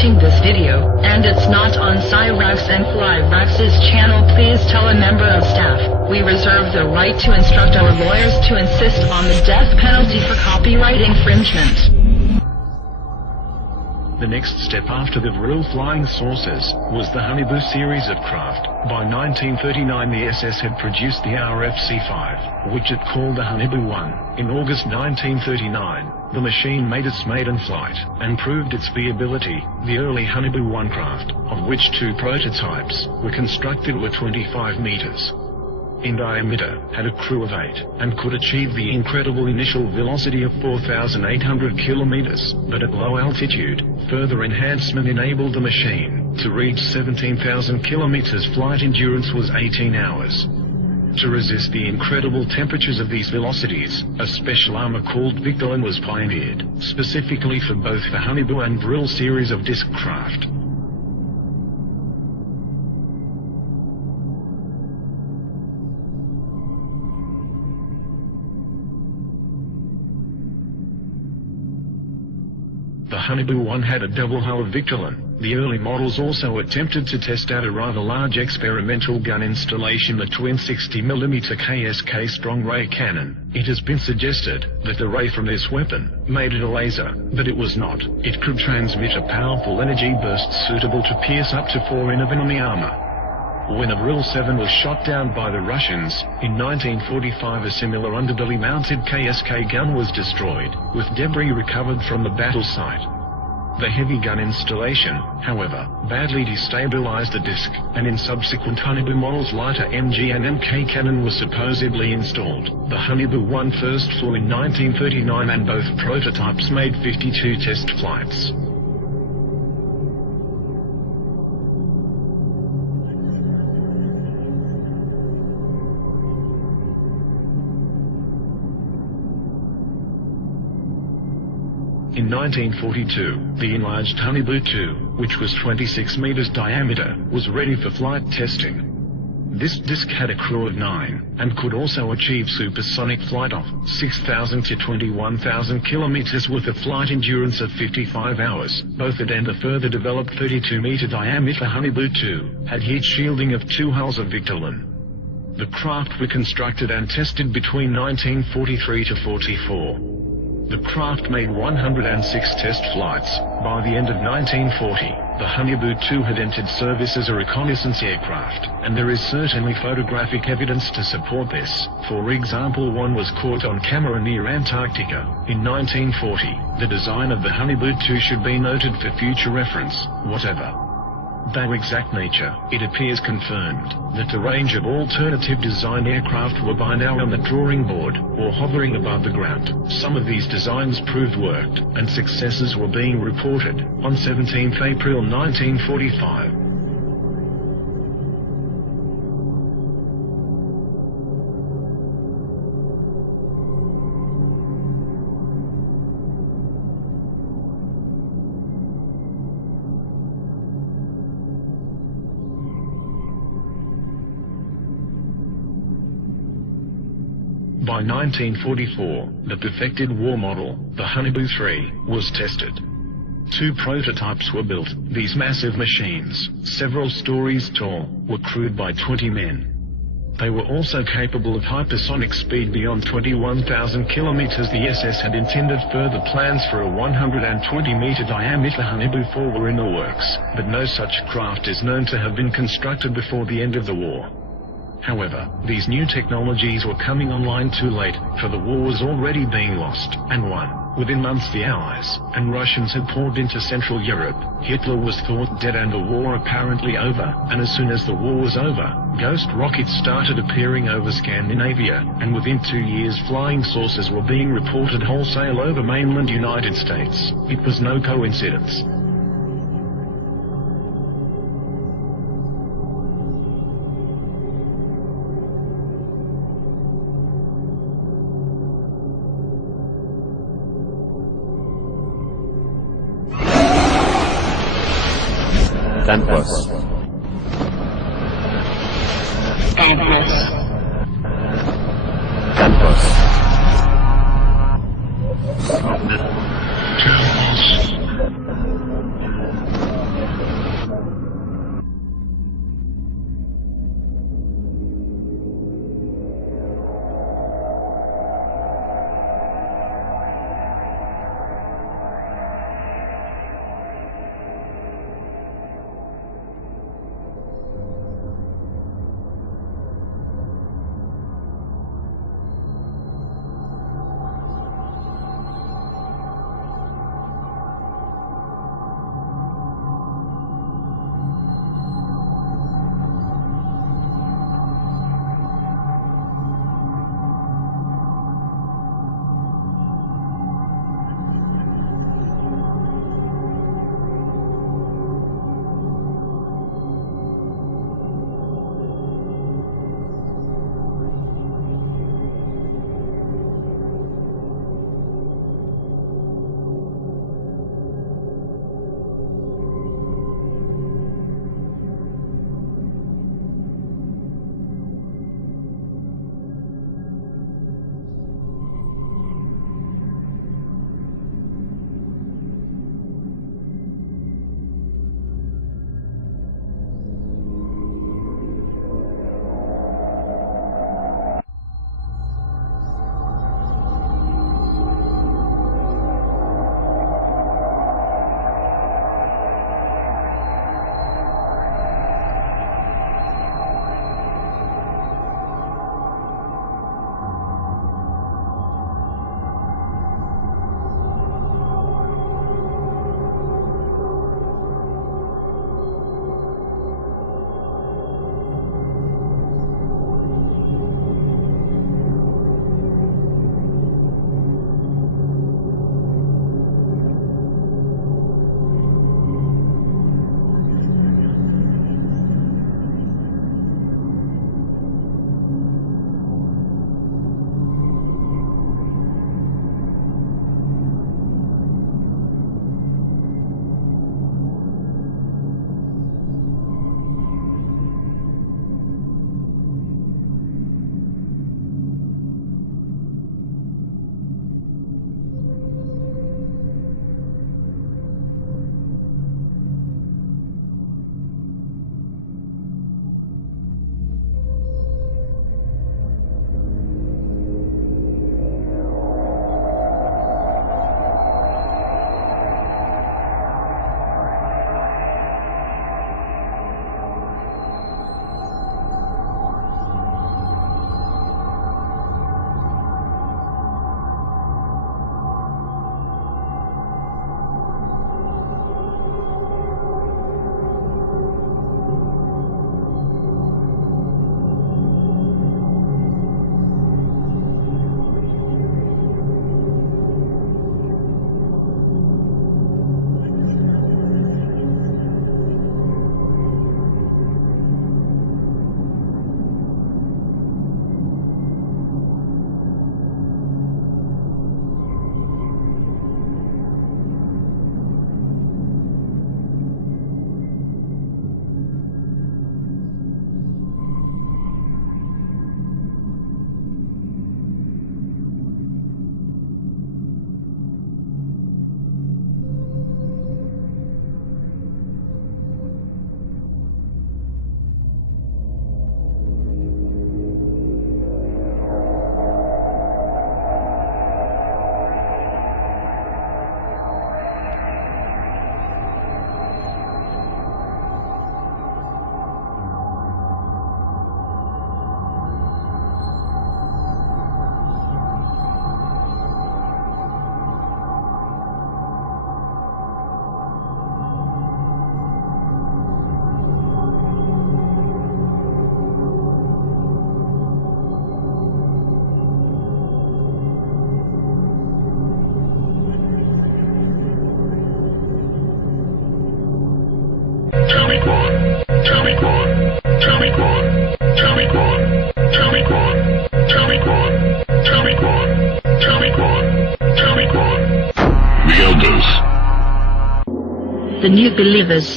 watching this video, and it's not on Cyrax and Flyrax's channel, please tell a member of staff. We reserve the right to instruct our lawyers to insist on the death penalty for copyright infringement. The next step after the real flying saucers was the Haunbeu series of craft. By 1939 the SS had produced the RFC-5, which it called the Haunbeu 1. In August 1939, the machine made its maiden flight, and proved its viability. The early Haunbeu 1 craft, of which 2 prototypes were constructed, were 25 meters in diameter, had a crew of 8, and could achieve the incredible initial velocity of 4,800 kilometers, but at low altitude. Further enhancement enabled the machine to reach 17,000 kilometers. Flight endurance was 18 hours. To resist the incredible temperatures of these velocities, a special armor called Victolan was pioneered, specifically for both the Haunbeu and Vril series of disc craft. The Haunbeu 1 had a double hull of Victolan. The early models also attempted to test out a rather large experimental gun installation, the twin 60mm KSK strong ray cannon. It has been suggested that the ray from this weapon made it a laser, but it was not. It could transmit a powerful energy burst suitable to pierce up to 4 in of enemy armor. When a Vril 7 was shot down by the Russians in 1945, a similar underbelly-mounted KSK gun was destroyed, with debris recovered from the battle site. The heavy gun installation, however, badly destabilized the disc, and in subsequent Haunbeu models lighter MG and MK cannon was supposedly installed. The Haunbeu 1 first flew in 1939 and both prototypes made 52 test flights. In 1942, the enlarged Haunbeu 2, which was 26 meters diameter, was ready for flight testing. This disc had a crew of 9, and could also achieve supersonic flight of 6,000 to 21,000 kilometers with a flight endurance of 55 hours. Both it and the further developed 32-meter diameter Haunbeu 2 had heat shielding of 2 hulls of Victolan. The craft were constructed and tested between 1943 to 44. The craft made 106 test flights. By the end of 1940, the Haunbeu 2 had entered service as a reconnaissance aircraft, and there is certainly photographic evidence to support this. For example, one was caught on camera near Antarctica in 1940. The design of the Haunbeu 2 should be noted for future reference. Whatever their exact nature, it appears confirmed that a range of alternative design aircraft were by now on the drawing board, or hovering above the ground. Some of these designs proved worked, and successes were being reported. On 17 April 1945, by 1944, the perfected war model, the Haunbeu 3, was tested. 2 prototypes were built. These massive machines, several stories tall, were crewed by 20 men. They were also capable of hypersonic speed beyond 21,000 kilometers. The SS had intended further plans for a 120-meter diameter Haunbeu 4 were in the works, but no such craft is known to have been constructed before the end of the war. However, these new technologies were coming online too late, for the war was already being lost and won. Within months the Allies and Russians had poured into Central Europe. Hitler was thought dead and the war apparently over, and as soon as the war was over, ghost rockets started appearing over Scandinavia, and within 2 years flying saucers were being reported wholesale over mainland United States. It was no coincidence. Tempus. Tempus. Tempus. Tempus. The New Believers.